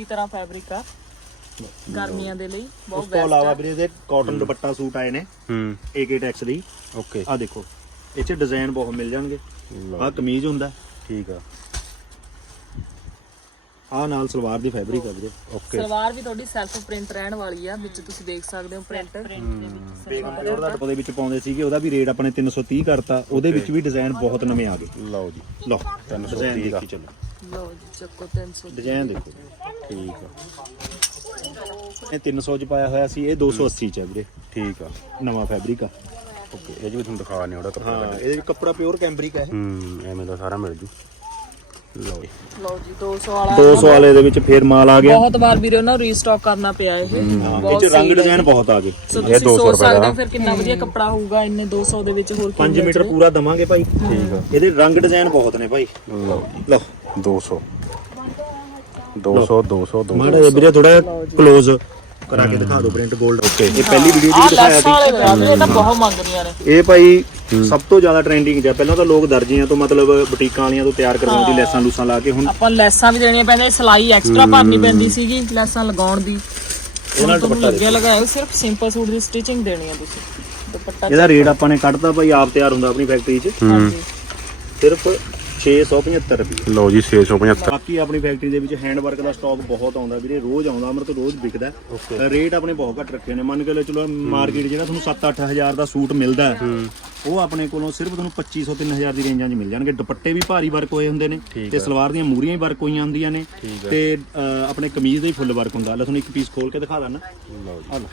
ਇਸ ਤਰ੍ਹਾਂ ਫੈਬਰਿਕ ਆ। ਗਰਮੀਆਂ ਦੇ ਲਈ ਉਸ ਬਹੁਤ ਤੋਂ ਬੈਸਟ ਇਲਾਵਾ ਆ। ਵੀਰੇ ਇਹਦੇ ਕਾਟਨ ਦੁਪੱਟਾ ਸੂਟ ਆਏ ਨੇ। ਹੂੰ। AK ਟੈਕਸ ਦੀ ਓਕੇ। ਆ ਦੇਖੋ ਇਹ ਚ ਡਿਜ਼ਾਈਨ ਬਹੁਤ ਮਿਲ ਜਾਣਗੇ। ਲਓ, ਆ ਕਮੀਜ਼ ਹੁੰਦਾ। ਠੀਕ ਆ। ਆ ਨਾਲ ਸਲਵਾਰ ਦੀ ਫੈਬਰਿਕ ਆ ਵੀਰੇ। ਓਕੇ। ਸਲਵਾਰ ਵੀ ਤੁਹਾਡੀ ਸੈਲਫ ਪ੍ਰਿੰਟ ਰਹਿਣ ਵਾਲੀ ਆ ਵਿੱਚ ਤੁਸੀਂ ਦੇਖ ਸਕਦੇ ਹੋ ਪ੍ਰਿੰਟ ਬੇਗਮ ਪਿਓਰ ਦਾ ਟੱਪ ਦੇ ਵਿੱਚ ਪਾਉਂਦੇ ਸੀਗੇ ਉਹਦਾ ਵੀ ਰੇਟ ਆਪਣੇ 330 ਕਰਤਾ ਉਹਦੇ ਵਿੱਚ ਵੀ ਡਿਜ਼ਾਈਨ ਬਹੁਤ ਨਵੇਂ ਆ ਗਏ। ਲਓ ਜੀ। ਲਓ 330 ਡਿਜ਼ਾਈਨ ਦਾ। ਦੇਖੀ ਚਲੋ। ਲਓ ਜੀ ਚੱਕੋ 300 ਡਿਜ਼ਾਈਨ ਦੇਖੋ। ਠੀਕ ਆ। ਇਹ 300 ਚ ਪਾਇਆ ਹੋਇਆ ਸੀ ਇਹ 280 ਚ ਹੈ ਵੀਰੇ। ਠੀਕ ਆ। ਨਵਾਂ ਫੈਬਰਿਕ ਆ। ਓਕੇ ਇਹ ਜੀ ਵੀ ਤੁਹਾਨੂੰ ਦਿਖਾ ਨਹੀਂ ਉਹਦਾ ਕੱਪੜਾ ਹਾਂ ਵਿੱਚ ਕੱਪੜਾ ਪਿਓਰ ਕੈਂਬਰਿਕ ਹੈ ਹੂੰ ਐਵੇਂ ਦਾ ਸਾਰਾ ਮਿਲ ਜੂ। ਲਓ ਜੀ। ਲਓ ਜੀ 200 ਵਾਲਾ 200 ਵਾਲੇ ਦੇ ਵਿੱਚ ਫੇਰ ਮਾਲ ਆ ਗਿਆ। ਬਹੁਤ ਵਾਰ ਵੀਰੇ ਉਹਨਾਂ ਨੂੰ ਰੀਸਟਾਕ ਕਰਨਾ ਪਿਆ ਇਹ। ਇਹ ਬਹੁਤ ਚ ਰੰਗ ਡਿਜ਼ਾਈਨ ਬਹੁਤ ਆ ਗਏ। ਇਹ ਤੁਸੀਂ 200 ਸੋਚ ਰੁਪਏ ਦਾ। ਸਕਦੇ ਹੋ ਫਿਰ ਕਿੰਨਾ ਵਧੀਆ ਕੱਪੜਾ ਹੋਊਗਾ ਇੰਨੇ 200 ਦੇ ਵਿੱਚ ਹੋਰ ਕੀ 5 ਮੀਟਰ ਪੂਰਾ ਦਵਾਂਗੇ ਭਾਈ। ਠੀਕ ਆ। ਇਹਦੇ ਰੰਗ ਡਿਜ਼ਾਈਨ ਬਹੁਤ ਨੇ ਭਾਈ। ਲਓ ਜੀ। ਲਓ। 200 200 200 ਮਾੜਾ 200 ਜਿਹਾ ਵੀਰੇ ਥੋੜਾ ক্লোਜ਼ ਕਰਾ ਕੇ ਦਿਖਾ ਦਿਓ ਪ੍ਰਿੰਟ 골ਡ ਓਕੇ ਇਹ ਪਹਿਲੀ ਵੀਡੀਓ ਆ 10 ਵਾਲੇ ਵਿਆਹ ਦੇ ਇਹ ਤਾਂ ਬਹੁਤ ਮੰਗਦੀਆਂ ਨੇ। ਇਹ ਭਾਈ ਸਭ ਤੋਂ ਜ਼ਿਆਦਾ ਟ੍ਰੈਂਡਿੰਗ ਜਿਹਾ ਪਹਿਲਾਂ ਤਾਂ ਲੋਕ ਦਰਜੀਆਂ ਤੋਂ ਮਤਲਬ ਬੁਟੀਕਾਂ ਵਾਲੀਆਂ ਤੋਂ ਤਿਆਰ ਕਰਵਾਉਣ ਦੀ ਲੈਸਾਂ ਲੂਸਾਂ ਲਾ ਕੇ ਹੁਣ ਆਪਾਂ ਲੈਸਾਂ ਵੀ ਦੇਣੀਆਂ ਪੈਂਦੀਆਂ ਸਲਾਈ ਐਕਸਟਰਾ ਭਰਨੀ ਪੈਂਦੀ ਸੀਗੀ ਲੈਸਾਂ ਲਗਾਉਣ ਦੀ। ਉਹਨਾਂ ਦੁਪੱਟਾ ਦੇ ਲਗਾਇਆ ਸਿਰਫ ਸਿੰਪਲ ਸੂਟ ਦੀ ਸਟਿਚਿੰਗ ਦੇਣੀ ਆ ਤੁਸੀਂ। ਦੁਪੱਟਾ ਇਹਦਾ ਰੇਟ ਆਪਾਂ ਨੇ ਕੱਢਤਾ ਭਾਈ ਆਪ ਤਿਆਰ ਹੁੰਦਾ ਆਪਣੀ ਫੈਕਟਰੀ 'ਚ। ਹਾਂਜੀ। ਸਿਰਫ 675 ਰੁਪਏ। ਲਓ ਜੀ 675 ਬਾਕੀ ਆਪਣੀ ਫੈਕਟਰੀ ਦੇ ਵਿੱਚ ਹੈਂਡ ਵਰਕ ਦਾ ਸਟਾਕ ਬਹੁਤ ਆਉਂਦਾ ਵੀਰੇ ਰੋਜ਼ ਆਉਂਦਾ ਅਮਰ ਤੋਂ ਰੋਜ਼ ਵਿਕਦਾ। ਰੇਟ ਆਪਣੇ ਬਹੁਤ ਘੱਟ ਰੱਖੇ ਨੇ। ਮੰਨ ਕੇ ਲਓ ਚਲੋ ਮਾਰਕੀਟ ਜਿਹੜਾ ਤੁਹਾਨੂੰ 7-8000 ਦਾ ਸੂਟ ਮਿਲਦਾ ਹੈ, ਉਹ ਆਪਣੇ ਕੋਲੋਂ ਸਿਰਫ ਤੁਹਾਨੂੰ 2500 3000 ਦੀ ਰੇਂਜਾਂ 'ਚ ਮਿਲ ਜਾਣਗੇ। ਦੁਪੱਟੇ ਵੀ ਭਾਰੀ ਵਰਕ ਹੋਏ ਹੁੰਦੇ ਨੇ ਤੇ ਸਲਵਾਰ ਦੀਆਂ ਮੂਰੀਆਂ ਵੀ ਵਰਕ ਹੋਈਆਂ ਹੁੰਦੀਆਂ ਨੇ ਤੇ ਆਪਣੇ ਕਮੀਜ਼ ਦਾ ਹੀ ਫੁੱਲ ਵਰਕ ਹੁੰਦਾ। ਲੈ ਤੁਹਾਨੂੰ ਇੱਕ ਪੀਸ ਖੋਲ ਕੇ ਦਿਖਾ ਦਾਂ ਲਓ ਜੀ।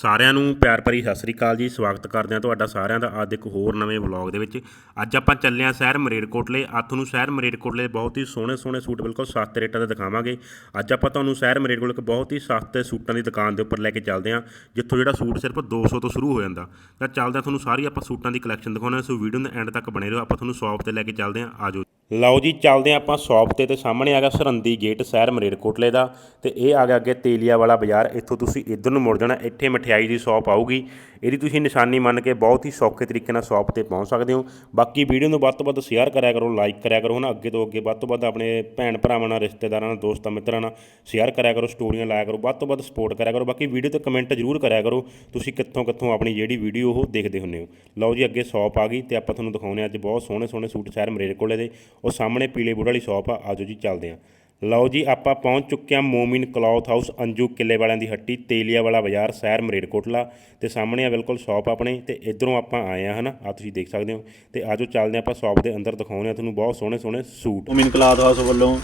ਸਾਰਿਆਂ ਨੂੰ ਪਿਆਰ ਭਰੀ ਸਤਿ ਸ੍ਰੀ ਅਕਾਲ ਜੀ। ਸਵਾਗਤ ਕਰਦੇ ਹਾਂ ਤੁਹਾਡਾ ਸਾਰਿਆਂ ਦਾ ਅੱਜ ਇੱਕ ਹੋਰ ਨਵੇਂ ਵਲੌਗ ਦੇ ਵਿੱਚ। ਅੱਜ ਆਪਾਂ ਚੱਲੇ ਹਾਂ ਸ਼ਹਿਰ ਮਰੇਡਕੋਟਲੇ ਅੱਜ ਤੁਹਾਨੂੰ ਸ਼ਹਿਰ ਮਰੇਡਕੋਟਲੇ ਦੇ ਬਹੁਤ ਹੀ ਸੋਹਣੇ ਸੋਹਣੇ ਸੂਟ ਬਿਲਕੁਲ ਸਸਤੇ ਰੇਟਾਂ ਤੇ ਦਿਖਾਵਾਂਗੇ। ਅੱਜ ਆਪਾਂ ਤੁਹਾਨੂੰ ਸ਼ਹਿਰ ਮਰੇਡਕੋਟਲੇ ਇੱਕ ਬਹੁਤ ਹੀ ਸਸਤੇ ਸੂਟਾਂ ਦੀ ਦੁਕਾਨ ਦੇ ਉੱਪਰ ਲੈ ਕੇ ਚੱਲਦੇ ਹਾਂ, ਜਿੱਥੋਂ ਜਿਹੜਾ ਸੂਟ ਸਿਰਫ 200 ਤੋਂ ਸ਼ੁਰੂ ਹੋ ਜਾਂਦਾ। ਤਾਂ ਚੱਲਦੇ ਤੁਹਾਨੂੰ ਸਾਰੀ ਆਪਾਂ ਸੂਟਾਂ ਦੀ ਕਲੈਕਸ਼ਨ ਦਿਖਾਉਂਦੇ ਹਾਂ। ਸੋ ਵੀਡੀਓ ਦੇ ਐਂਡ ਤੱਕ ਬਣੇ ਰਹੋ। ਆਪਾਂ ਤੁਹਾਨੂੰ ਸ਼ਾਪ ਤੇ ਲੈ ਕੇ ਚੱਲਦੇ ਹਾਂ। ਆਜੋ ਲਓ ਜੀ, ਚੱਲਦੇ ਹਾਂ ਆਪਾਂ ਸ਼ਾਪ ਤੇ ਤੇ ਸਾਹਮਣੇ ਆ ਗਿਆ ਸਰਹੰਦੀ ਗੇਟ ਸ਼ਹਿਰ ਮਰੇਰਕੋਟਲੇ ਦਾ ਤੇ ਇਹ ਆ ਗਿਆ ਅੱਗੇ ਤੇਲੀਆ ਵਾਲਾ ਬਾਜ਼ਾਰ। ਇੱਥੋਂ ਤੁਸੀਂ ਇੱਧਰ ਨੂੰ ਮੁੜ ਜਾਣਾ, ਇੱਥੇ ਮਠਿਆਈ ਦੀ ਸ਼ਾਪ ਆਊਗੀ। ਇਹਦੀ ਤੁਸੀਂ ਨਿਸ਼ਾਨੀ ਮੰਨ ਕੇ ਬਹੁਤ ਹੀ ਸੌਖੇ ਤਰੀਕੇ ਨਾਲ ਸ਼ਾਪ ਤੇ ਪਹੁੰਚ ਸਕਦੇ ਹੋ। ਬਾਕੀ ਵੀਡੀਓ ਨੂੰ ਵੱਧ ਤੋਂ ਵੱਧ ਸ਼ੇਅਰ ਕਰਿਆ ਕਰੋ ਲਾਈਕ ਕਰਿਆ ਕਰੋ, ਹਨਾ? ਅੱਗੇ ਤੋਂ ਅੱਗੇ ਵੱਧ ਤੋਂ ਵੱਧ ਆਪਣੇ ਭੈਣ ਭਰਾਵਾਂ ਨਾਲ, ਰਿਸ਼ਤੇਦਾਰਾਂ ਨਾਲ, ਦੋਸਤਾਂ, ਮਿੱਤਰਾਂ ਨਾਲ ਸ਼ੇਅਰ ਕਰਿਆ ਕਰੋ ਸਟੋਰੀਆਂ ਲਾਇਆ ਕਰੋ, ਵੱਧ ਤੋਂ ਵੱਧ ਸਪੋਰਟ ਕਰਿਆ ਕਰੋ। ਬਾਕੀ ਵੀਡੀਓ ਤੇ ਕਮੈਂਟ ਜ਼ਰੂਰ ਕਰਿਆ ਕਰੋ, ਤੁਸੀਂ ਕਿੱਥੋਂ ਕਿੱਥੋਂ ਆਪਣੀ ਜਿਹੜੀ ਵੀਡੀਓ ਉਹ ਦੇਖਦੇ ਹੁੰਦੇ ਹੋ। ਲਓ ਜੀ, ਅੱਗੇ ਸ਼ਾਪ ਆ ਗਈ ਤੇ ਆਪਾਂ ਤੁਹਾਨੂੰ ਦਿਖਾਉਂਦੇ ਹਾਂ ਅੱਜ ਬਹੁਤ ਸੋਹਣੇ ਸੋਹਣੇ ਸੂਟ ਸ਼ਹਿਰ ਮਰੇਰੇ ਕੋਲੇ ਦੇ। ਉਹ ਸਾਹਮਣੇ ਪੀਲੇ ਬੁੜ ਵਾਲੀ ਸ਼ਾਪ ਆ, ਆਜੋ ਜੀ, ਚੱਲਦੇ ਹਾਂ। ਲਓ ਜੀ ਆਪਾਂ ਪਹੁੰਚ ਚੁੱਕੇ ਹਾਂ ਮੋਮਿਨ ਕਲੌਥ ਹਾਊਸ ਅੰਜੂ ਕਿੱਲੇ ਵਾਲਿਆਂ ਦੀ ਹੱਟੀ ਤੇਲੀਆ ਵਾਲਾ ਬਾਜ਼ਾਰ ਸ਼ਹਿਰ ਮਰੇਡਕੋਟਲਾ ਤੇ ਸਾਹਮਣੇ ਆ ਬਿਲਕੁਲ ਸ਼ਾਪ ਆਪਣੇ ਤੇ ਇਧਰੋਂ ਆਪਾਂ ਆਏ ਆ ਹਨਾ? ਆ ਤੁਸੀਂ ਦੇਖ ਸਕਦੇ ਹੋ। ਤੇ ਆਜੋ ਚੱਲਦੇ ਹਾਂ ਆਪਾਂ ਸ਼ਾਪ ਦੇ ਅੰਦਰ ਦਿਖਾਉਂਦੇ ਹਾਂ ਤੁਹਾਨੂੰ ਬਹੁਤ ਸੋਹਣੇ ਸੋਹਣੇ ਸੂਟ। ਉਮਿਨ ਕਲਾਥ ਹਾਊਸ ਵੱਲੋਂ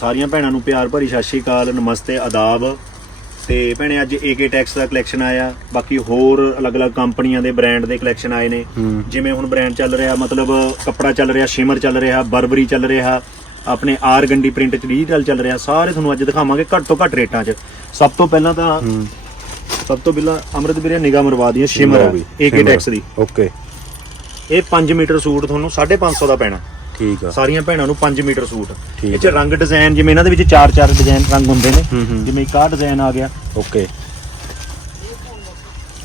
ਸਾਰੀਆਂ ਭੈਣਾਂ ਨੂੰ ਪਿਆਰ ਭਰੀ ਸਤਿ ਸ਼੍ਰੀ ਅਕਾਲ ਨਮਸਤੇ ਆਦਾਬ। ਤੇ ਭੈਣੇ ਅੱਜ AK ਟੈਕਸ ਦਾ ਕਲੈਕਸ਼ਨ ਆਇਆ। ਬਾਕੀ ਹੋਰ ਅਲੱਗ-ਅਲੱਗ ਕੰਪਨੀਆਂ ਦੇ ਬ੍ਰਾਂਡ ਦੇ ਕਲੈਕਸ਼ਨ ਆਏ ਨੇ। ਜਿਵੇਂ ਹੁਣ ਬ੍ਰਾਂਡ ਚੱਲ ਰਿਹਾ ਮਤਲਬ ਕੱਪੜਾ ਚੱਲ ਰਿਹਾ ਸ਼ਿਮਰ ਚੱਲ ਰਿਹਾ ਬਰਬਰੀ ਚੱਲ ਰਿਹਾ। ਆਪਣੇ ਆਰ ਗੰਡੀ ਪ੍ਰਿੰਟ ਚ ਡਿਜੀਟਲ ਚੱਲ ਰਿਹਾ। ਸਾਰੇ ਤੁਹਾਨੂੰ ਅੱਜ ਦਿਖਾਵਾਂਗੇ ਘੱਟ ਤੋਂ ਘੱਟ ਰੇਟਾਂ 'ਚ। ਸਭ ਤੋਂ ਪਹਿਲਾਂ ਤਾਂ ਸਭ ਤੋਂ ਪਹਿਲਾਂ ਅਮਰਤ ਵੀਰੇ ਨਿਗਾਹ ਮਰਵਾ ਦੀਆਂ ਸ਼ਿਮਰ shimmer। ਟੈਕਸ ਦੀ। ਓਕੇ। ਇਹ 5 ਮੀਟਰ ਸੂਟ ਤੁਹਾਨੂੰ 550 ਦਾ ਪੈਣਾ। ਠੀਕ ਆ। ਸਾਰੀਆਂ ਭੈਣਾਂ ਨੂੰ 5 ਮੀਟਰ ਸੂਟ। ਇਹ ਚ ਰੰਗ ਡਿਜ਼ਾਈਨ ਜਿਵੇਂ ਇਹਨਾਂ ਦੇ ਵਿੱਚ ਚਾਰ ਚਾਰ ਡਿਜ਼ਾਈਨ ਰੰਗ ਹੁੰਦੇ ਨੇ। ਜਿਵੇਂ ਇੱਕ ਆਹ ਡਿਜ਼ਾਈਨ ਆ ਗਿਆ। ਓਕੇ।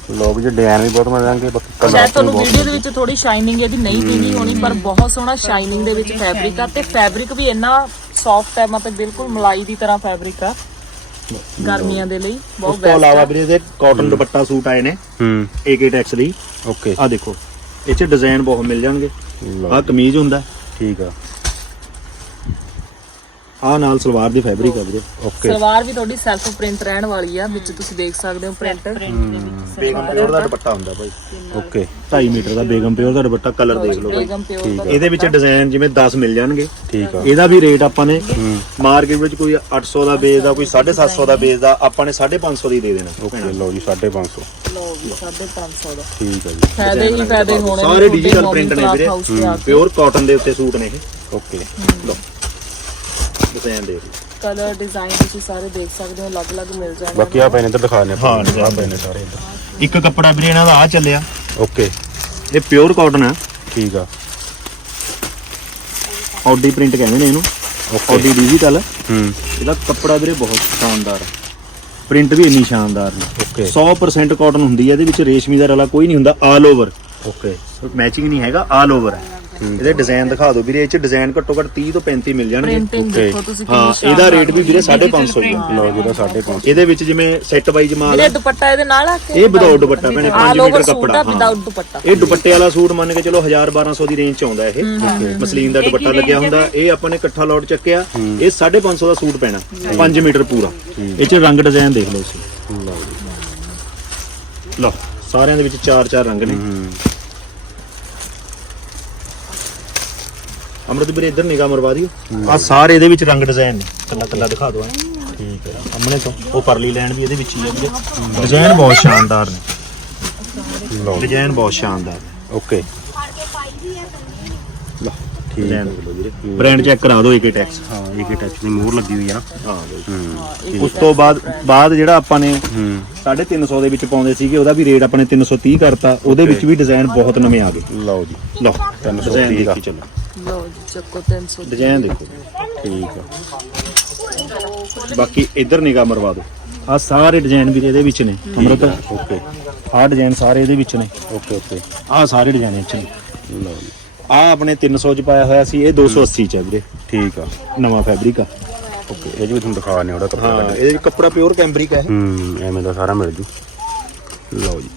ਲੋਕ ਜੀ ਡਿਜ਼ਾਈਨ ਵੀ ਬਹੁਤ ਮਿਲ ਜਾਣਗੇ ਬਾਕੀ colour ਸ਼ਾਇਦ ਤੁਹਾਨੂੰ ਵੀਡੀਓ ਦੇ ਵਿੱਚ ਥੋੜੀ ਸ਼ਾਈਨਿੰਗ ਇਹਦੀ ਨਹੀਂ ਦਿਖੀ ਹੋਣੀ ਪਰ ਬਹੁਤ ਸੋਹਣਾ ਸ਼ਾਈਨਿੰਗ ਦੇ ਵਿੱਚ ਫੈਬਰਿਕ ਆ ਤੇ ਫੈਬਰਿਕ ਵੀ ਇੰਨਾ ਸੌਫਟ ਹੈ ਮਤਲਬ ਬਿਲਕੁਲ ਮਲਾਈ ਦੀ ਤਰ੍ਹਾਂ ਫੈਬਰਿਕ ਆ ਗਰਮੀਆਂ ਦੇ ਲਈ ਉਸ ਬਹੁਤ ਤੋਂ ਬੈਸਟ ਇਲਾਵਾ ਆ। ਵੀਰੇ ਇਹਦੇ ਕਾਟਨ ਦੁਪੱਟਾ ਸੂਟ ਆਏ ਨੇ ਹੂੰ। AK ਟੈਕਸ ਦੀ ਓਕੇ। ਆ ਦੇਖੋ ਇਹ ਚ ਡਿਜ਼ਾਈਨ ਬਹੁਤ ਮਿਲ ਜਾਣਗੇ। ਆਹ ਕਮੀਜ਼ ਹੁੰਦਾ। ਠੀਕ ਆ। ਆਹ ਨਾਲ ਸਲਵਾਰ ਦੀ ਫੈਬਰਿਕ ਆ ਵੀਰੇ। ਓਕੇ ਸਲਵਾਰ ਵੀ ਤੁਹਾਡੀ ਸੈਲਫ ਪ੍ਰਿੰਟ ਰਹਿਣ ਵਾਲੀ ਆ ਵਿੱਚ ਤੁਸੀਂ ਦੇਖ ਸਕਦੇ ਹੋ ਪ੍ਰਿੰਟ ਬੇਗਮ ਪਿਓਰ ਦਾ ਦੁਪੱਟਾ ਹੁੰਦਾ ਭਾਈ। ਓਕੇ 2.5 ਮੀਟਰ ਦਾ ਬੇਗਮ ਪਿਓਰ ਦਾ ਦੁਪੱਟਾ ਕਲਰ ਦੇਖ ਲਓ ਭਾਈ। ਬੇਗਮ ਪਿਓਰ ਦਾ ਇਹਦੇ ਵਿੱਚ ਡਿਜ਼ਾਈਨ ਜਿਵੇਂ 10 ਮਿਲ ਜਾਣਗੇ। ਠੀਕ ਆ। ਇਹਦਾ ਵੀ ਰੇਟ ਆਪਾਂ ਨੇ ਮਾਰਕੀਟ ਵਿੱਚ ਕੋਈ 800 ਦਾ ਵੇਚਦਾ ਕੋਈ 750 ਦਾ ਵੇਚਦਾ ਆਪਾਂ ਨੇ 550 ਦੀ ਦੇ ਦੇਣਾ। ਓਕੇ ਲਓ ਜੀ 550 ਲਓ ਜੀ 550 ਦਾ। ਠੀਕ ਆ ਜੀ। ਫਾਇਦੇ ਹੀ ਫਾਇਦੇ ਹੋਣੇ ਸਾਰੇ ਡਿਜੀਟਲ ਪ੍ਰਿੰਟ ਨੇ ਵੀਰੇ। ਆ। ਪਿਓਰ ਕਾਟਨ ਦੇ ਉੱਤੇ ਸੂਟ ਨੇ ਇਹ। ਓਕੇ ਲਓ। ਡਿਜ਼ਾਈਨ ਦੇਖ ਲਓ ਕਲਰ ਡਿਜ਼ਾਈਨ ਤੁਸੀਂ ਸਾਰੇ ਦੇਖ ਸਕਦੇ ਹੋ ਅਲੱਗ-ਅਲੱਗ ਮਿਲ ਜਾਣਗੇ। ਬਾਕੀ ਆ ਪੈਨ ਇੱਧਰ ਦਿਖਾ ਨੇ ਹਾਂ, ਆ ਪੈਨ ਸਾਰੇ ਇੱਧਰ। ਇੱਕ ਕੱਪੜਾ ਵੀਰੇ ਇਹਨਾਂ ਦਾ ਆ ਚੱਲਿਆ। ਓਕੇ। ਇਹ ਪਿਓਰ ਕਾਟਨ ਹੈ ਠੀਕ ਆ। ਆਡੀ ਪ੍ਰਿੰਟ ਕਹਿੰਦੇ ਨੇ ਇਹਨੂੰ। ਆਡੀ ਡਿਜੀਟਲ ਹੂੰ। ਇਹਦਾ ਕੱਪੜਾ ਵੀਰੇ ਬਹੁਤ ਸ਼ਾਨਦਾਰ ਹੈ ਪ੍ਰਿੰਟ ਵੀ ਇੰਨੀ ਸ਼ਾਨਦਾਰ ਨੇ। ਓਕੇ। 100% ਕਾਟਨ ਹੁੰਦੀ ਹੈ ਇਹਦੇ ਵਿੱਚ ਰੇਸ਼ਮੀ ਦਾ ਰਲਾ ਕੋਈ ਨਹੀਂ ਹੁੰਦਾ ਆਲ ਓਵਰ ਓਕੇ। ਮੈਚਿੰਗ ਨਹੀਂ ਹੈਗਾ ਆਲ ਓਵਰ ਹੈ ਇਹਦੇ ਡਿਜ਼ਾਈਨ ਦਿਖਾ ਦਿਓ ਵੀਰੇ ਇਹ ਚ ਡਿਜ਼ਾਈਨ ਘੱਟੋ ਘੱਟ 30 ਤੋਂ 35 ਮਿਲ ਜਾਣਗੇ। Printing Okay. ਦੇਖੋ ਤੁਸੀਂ ਕਿੰਨੀ ਹਾਂ ਇਹਦਾ ਰੇਟ ਵੀ ਵੀਰੇ 550 ਹੀ ਆ ਲਓ ਜਿਹਦਾ 5.5 ਇਹਦੇ ਵਿੱਚ ਜਿਵੇਂ ਸੈੱਟ ਵਾਈਜ਼ ਮਾਲ ਆ। ਦੁਪੱਟਾ ਇਹਦੇ ਨਾਲ ਆ ਕੇ? ਇਹ ਵਿਦਾਊਟ ਦੁਪੱਟਾ ਭੈਣੇ 5 ਆਲ ਮੀਟਰ ਕੱਪੜਾ ਆ ਵਿਦਾਊਟ ਦੁਪੱਟਾ। ਇਹ ਦੁਪੱਟੇ ਵਾਲਾ ਸੂਟ ਮੰਨ ਕੇ ਚਲੋ 1000 1200 ਦੀ ਰੇਂਜ ਚ ਆਉਂਦਾ ਇਹ। ਮਸਲੀਨ ਦਾ ਦੁਪੱਟਾ ਲੱਗਿਆ ਹੁੰਦਾ। ਇਹ ਆਪਾਂ ਨੇ ਇਕੱਠਾ ਲੋਟ ਚੱਕਿਆ। ਇਹ 550 ਦਾ ਸੂਟ ਪੈਣਾ 5 ਮੀਟਰ ਪੂਰਾ। ਇਹ ਚ ਰੰਗ ਡਿਜ਼ਾਈਨ ਦੇਖ ਲਓ ਤੁਸੀਂ। ਲਓ ਸਾਰਿਆਂ ਦੇ ਵਿੱਚ ਚਾਰ ਚਾਰ ਰੰਗ ਨੇ। ਅਮਰਤ ਵੀਰੇ ਇੱਧਰ ਨਿਗਾਹ ਮਰਵਾ ਦਿਓ। ਆ ਸਾਰੇ ਇਹਦੇ ਵਿੱਚ ਰੰਗ ਡਿਜ਼ਾਈਨ ਨੇ। ਕੱਲਾ ਕੱਲਾ ਦਿਖਾ ਦਿਓ ਠੀਕ ਹੈ। ਸਾਹਮਣੇ ਤੋਂ। ਉਹ ਪਰਲੀ ਲੈਣ ਵੀ ਇਹਦੇ ਵਿੱਚ ਹੀ ਹੈ ਵੀਰੇ। ਡਿਜ਼ਾਈਨ ਬਹੁਤ ਸ਼ਾਨਦਾਰ ਨੇ। ਲਓ। ਡਿਜ਼ਾਈਨ ਬਹੁਤ ਸ਼ਾਨਦਾਰ ਨੇ। ਓਕੇ ਬ੍ਰਾਂਡ ਚੈੱਕ ਕਰਾ ਦਿਓ ਏਕੇ ਟੈਕਸ ਹਾਂ ਇੱਕ ਟੱਚ ਦੀ ਮੋਹਰ ਲੱਗੀ ਹੋਈ ਆ। ਨਾ ਹਾਂ ਹੂੰ। ਉਸ ਤੋਂ ਬਾਅਦ ਬਾਅਦ ਜਿਹੜਾ ਆਪਾਂ ਨੇ ਹੂੰ। 350 ਦੇ ਵਿੱਚ ਪਾਉਂਦੇ ਸੀਗੇ ਉਹਦਾ ਵੀ ਰੇਟ ਆਪਣੇ 330 ਕਰਤਾ। ਉਹਦੇ ਵਿੱਚ ਵੀ ਡਿਜ਼ਾਈਨ ਬਹੁਤ ਨਵੇਂ ਆ ਗਏ। ਲਓ ਜੀ। ਲਓ। 330 ਡਿਜ਼ਾਈਨ ਦਾ। ਚੱਲੋ। ਚੱਕੋ 300 ਡਿਜ਼ਾਈਨ ਦੇਖੋ। ਠੀਕ ਆ। ਬਾਕੀ ਇੱਧਰ ਨਿਗਾਹ ਮਰਵਾ ਦਿਓ। ਆ ਸਾਰੇ ਡਿਜ਼ਾਈਨ ਵੀ ਇਹਦੇ ਵਿੱਚ ਨੇ ਅਮਰਤ। ਓਕੇ। ਆਹ ਡਿਜ਼ਾਈਨ ਸਾਰੇ ਇਹਦੇ ਵਿੱਚ ਨੇ। Okay okay. ਆਹ ਸਾਰੇ ਡਿਜ਼ਾਈਨ ਇਹ ਚ ਨੇ। ਲਓ ਆਹ ਆਪਣੇ 300 ਚ ਪਾਇਆ ਹੋਇਆ ਸੀ ਇਹ 280 ਚ ਹੈ ਵੀਰੇ। ਠੀਕ ਆ। ਨਵਾਂ ਫੈਬਰਿਕ ਆ। ਓਕੇ ਇਹ ਜੀ ਵੀ ਤੁਹਾਨੂੰ ਦਿਖਾ ਨੇ ਉਹਦਾ ਕੱਪੜਾ ਹਾਂ ਕੱਢ ਕੇ। ਇਹਦੇ ਵਿੱਚ ਕੱਪੜਾ ਪਿਓਰ ਕੈਂਬਰਿਕ ਹੈ ਹੂੰ ਐਵੇਂ ਦਾ ਸਾਰਾ ਮਿਲ ਜੂ। ਲਓ ਜੀ।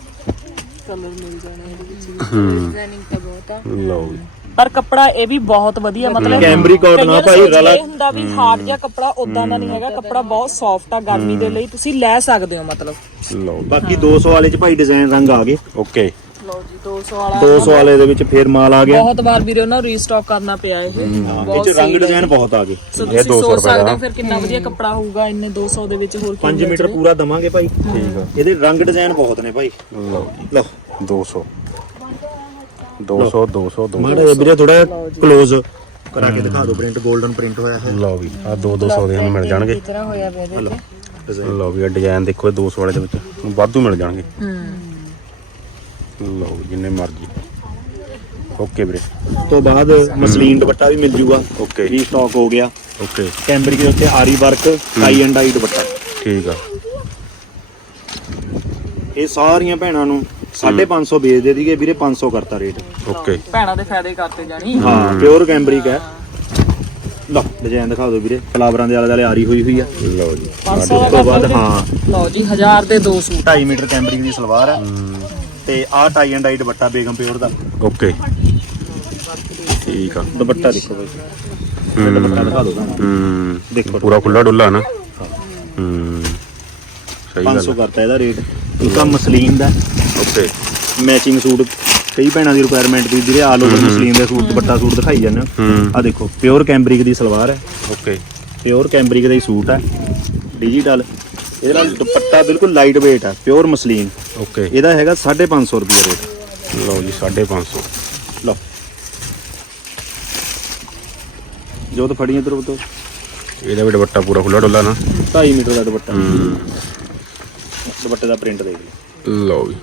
ਕਲਰ ਮਿਲ ਜਾਣੇ ਇਹਦੇ ਵਿੱਚ ਹੂੰ। ਡਿਜ਼ਾਈਨਿੰਗ ਤਾਂ ਬਹੁਤ ਆ। ਲਓ ਜੀ। ਪਰ ਕੱਪੜਾ ਇਹ ਵੀ ਬਹੁਤ ਵਧੀਆ ਮਤਲਬ ਆ ਕਈਆਂ ਦਾ ਭਾਈ ਸੋਚ ਰਲਾ ਇਹ ਹੁੰਦਾ ਵੀ ਹਾਰਡ ਜਿਹਾ ਕੱਪੜਾ ਉਦਾਂ ਦਾ ਨਹੀਂ ਹੈਗਾ। ਕੱਪੜਾ ਬਹੁਤ ਸੌਫਟ ਆ ਗਰਮੀ ਦੇ ਲਈ। ਤੁਸੀਂ ਲੈ ਸਕਦੇ ਹੋ ਮਤਲਬ। ਲਓ ਬਾਕੀ 200 ਵਾਲੇ ਚ ਭਾਈ ਡਿਜ਼ਾਈਨ ਰੰਗ ਆ ਗਏ। ਓਕੇ। ਲਓ ਜੀ 200 ਵਾਲਾ 200 ਵਾਲੇ ਦੇ ਵਿੱਚ ਫੇਰ ਮਾਲ ਆ ਗਿਆ। ਬਹੁਤ ਵਾਰ ਵੀਰੇ ਉਹਨਾਂ ਰੀਸਟਾਕ ਕਰਨਾ ਪਿਆ ਇਹ। ਇਹ ਬਹੁਤ ਚ ਰੰਗ ਡਿਜ਼ਾਈਨ ਬਹੁਤ ਆ ਗਏ। ਇਹ ਤੁਸੀਂ 200 ਸੋਚ ਰੁਪਏ ਦਾ। ਫਿਰ ਕਿੰਨਾ ਵਧੀਆ ਕੱਪੜਾ ਹੋਊਗਾ ਇੰਨੇ 200 ਦੇ ਵਿੱਚ ਹੋਰ ਕੀ 5 ਮੀਟਰ ਪੂਰਾ ਦਵਾਂਗੇ ਭਾਈ। ਠੀਕ ਆ। ਇਹਦੇ ਰੰਗ ਡਿਜ਼ਾਈਨ ਬਹੁਤ ਨੇ ਭਾਈ। ਲਓ ਜੀ। ਲਓ। 200 200 200 200 ਮਾੜਾ ਜਿਹਾ ਵੀਰੇ ਥੋੜਾ ਕਲੋਜ਼ ਕਰਾ ਕੇ ਦਿਖਾ ਦਿਓ ਪ੍ਰਿੰਟ 골ਡਨ ਪ੍ਰਿੰਟ ਹੋਇਆ ਹੈ। ਲਓ ਵੀ ਆ 2 200 ਦੇ ਮਿਲ ਜਾਣਗੇ। ਇਸ ਤਰ੍ਹਾਂ ਹੋਇਆ ਪਿਆ ਇਹਦੇ ਤੇ ਡਿਜ਼ਾਈਨ ਲਓ ਵੀ ਆ ਡਿਜ਼ਾਈਨ ਦੇਖੋ ਇਹ 200 ਵਾਲੇ ਦੇ ਵਿੱਚ। ਵਾਧੂ ਮਿਲ ਜਾਣਗੇ। ਹੂੰ। ਲਓ ਵੀ ਜਿੰਨੇ ਮਰਜ਼ੀ। ਓਕੇ ਵੀਰੇ। ਤੋਂ ਬਾਅਦ ਮਸਲੀਨ ਦੁਪੱਟਾ ਵੀ ਮਿਲ ਜੂਗਾ। ਓਕੇ। ਵੀ ਸਟਾਕ ਹੋ ਗਿਆ। ਓਕੇ। ਕੈਂਬਰਿਕ ਦੇ ਉੱਤੇ ਆਰੀ ਵਰਕ ਟਾਈ ਐਂਡ ਆਈ ਦੁਪੱਟਾ। ਠੀਕ ਆ। ਇਹ ਸਾਰੀਆਂ ਭੈਣਾਂ ਨੂੰ 550 ਵੇਚਦੇ ਸੀਗੇ ਵੀਰੇ 500 ਕਰਤਾ ਰੇਟ ਓਕੇ ਭੈਣਾਂ ਦੇ ਫਾਇਦੇ ਕਰਤੇ ਜਾਣੀ। ਹਾਂ ਪਿਓਰ ਕੈਂਬਰਿਕ ਹੈ। ਲਓ ਡਿਜ਼ਾਈਨ ਦਿਖਾ ਦਿਓ ਵੀਰੇ। ਫਲਾਵਰਾਂ ਦੇ ਆਲੇ ਦੁਆਲੇ ਆਰੀ ਹੋਈ ਹੋਈ ਆ। ਲਓ ਜੀ 500 ਉਸ ਤੋਂ ਬਾਅਦ ਹਾਂ। ਲਓ ਜੀ 1000 ਦੇ ਦੋ ਸੂਟ। 2.5 ਮੀਟਰ ਕੈਂਬਰਿਕ ਦੀ ਸਲਵਾਰ ਹੈ। ਤੇ ਆਹ ਟਾਈ ਐਂਡ ਆਈ ਦੁਪੱਟਾ ਬੇਗਮ ਪਿਓਰ ਦਾ। ਓਕੇ ਠੀਕ ਆ। ਦੁਪੱਟਾ ਦੇਖੋ ਬਾਈ। ਇਹ ਦੁਪੱਟਾ ਦਿਖਾ ਦਿਓ ਹੂੰ। ਦੇਖੋ। ਪੂਰਾ ਖੁੱਲਾ ਡੁੱਲਾ ਨਾ। ਹੂੰ। ਸਹੀ ਗੱਲ 500 ਕਰਤਾ ਇਹਦਾ ਰੇਟ। ਇਨਕਾ ਮਸਲੀਨ ਦਾ। Okay matching suit. ਕਈ ਭੈਣਾਂ ਦੀ ਰਿਕੁਆਇਰਮੈਂਟ ਦੀ ਵੀਰੇ ਆਲ ਓਵਰ ਮਸਲੀਨ ਦੇ ਸੂਟ ਦੁਪੱਟਾ ਸੂਟ ਦਿਖਾਈ ਜਾਂਦੇ ਆ ਦੇਖੋ ਪਿਓਰ ਕੈਂਬਰਿਕ ਦੀ ਸਲਵਾਰ ਹੈ। ਓਕੇ ਪਿਓਰ ਕੈਂਬਰਿਕ ਦਾ ਹੀ ਸੂਟ ਹੈ। ਡਿਜੀਟਲ ਇਹਦੇ ਨਾਲ ਦੁਪੱਟਾ ਬਿਲਕੁਲ ਲਾਈਟ weight ਹੈ ਪਿਓਰ ਮਸਲੀਨ ਓਕੇ ਇਹਦਾ ਹੈਗਾ 550 ਰੁਪਏ ਰੇਟ। ਲਓ ਜੀ 550 ਲਓ। ਜੋ ਤਾਂ ਫੜੀਆਂ ਇਧਰ ਤੋਂ ਇਹਦਾ ਵੀ ਦੁਪੱਟਾ ਪੂਰਾ ਖੁੱਲਾ ਡੁੱਲਾ ਨਾ। 2.5 ਮੀਟਰ ਦਾ ਦੁਪੱਟਾ। ਦੁਪੱਟੇ ਦਾ ਪ੍ਰਿੰਟ ਦੇਖ ਲਓ। ਲਓ ਜੀ।